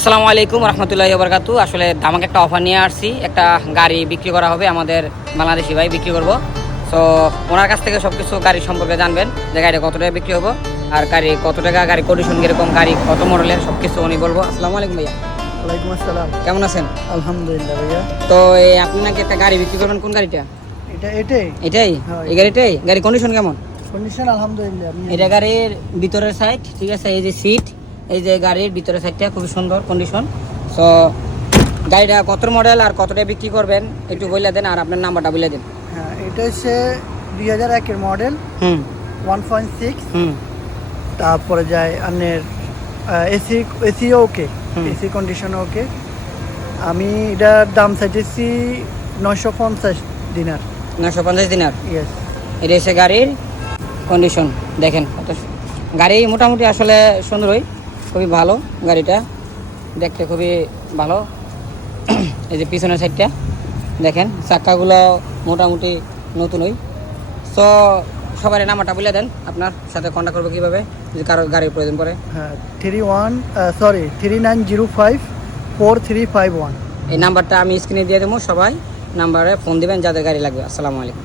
আসসালামু আলাইকুম রহমতুল্লাহি ওয়া বারাকাতুহু। আসলে আমাকে একটা অফার নিয়ে আসছি, একটা গাড়ি বিক্রি করা হবে, আমাদের বাংলাদেশি ভাই বিক্রি করব। সো ওনার কাছ থেকে সব কিছু গাড়ি সম্পর্কে জানবেন, যে গাড়িটা কত টাকা বিক্রি হবো, আর গাড়ি কত টাকা, গাড়ি কন্ডিশন কীরকম, গাড়ি কত মডেলের, সব কিছু উনি বলবো। আসসালামু আলাইকুম ভাইয়া। ওয়ালাইকুম আসসালাম। কেমন আছেন? আলহামদুলিল্লাহ ভাইয়া। তো আপনি নাকি একটা গাড়ি বিক্রি করবেন, কোন গাড়িটা? এটাই এটাই? হ্যাঁ, এই গাড়িটাই? গাড়ি কন্ডিশন কেমন? কন্ডিশন আলহামদুলিল্লাহ। এটা গাড়ির ভিতরের সাইড, ঠিক আছে, এই যে সিট, এই যে গাড়ির ভিতরের সাইডটা খুবই সুন্দর কন্ডিশন। সো গাড়িটা কত মডেল আর কতটা বিক্রি করবেন একটু বলে দেন, আর আপনার নাম্বারটা বলে দেন। হ্যাঁ, এটা হচ্ছে 2001-এর মডেল, 1.6। তারপরে যায় আনের AC okay, AC condition okay. আমি এটার দাম চাইতেছি 950 দিনার। 950 দিনার? ইয়েস। এটা এসে গাড়ির কন্ডিশন দেখেন কত। গাড়ি মোটামুটি আসলে সুন্দরই, খুবই ভালো গাড়িটা, দেখতে খুবই ভালো। এই যে পিছনের সাইডটা দেখেন, চাক্কাগুলো মোটামুটি নতুনই। সো সবাই নাম্বারটা বলে দেন, আপনার সাথে কন্ট্যাক্ট করবো কীভাবে যদি কারো গাড়ির প্রয়োজন পড়ে। হ্যাঁ, 39054351। এই নাম্বারটা আমি স্ক্রিনে দিয়ে দেবো, সবাই নাম্বারে ফোন দিবেন যাদের গাড়ি লাগবে। আসসালামু আলাইকুম।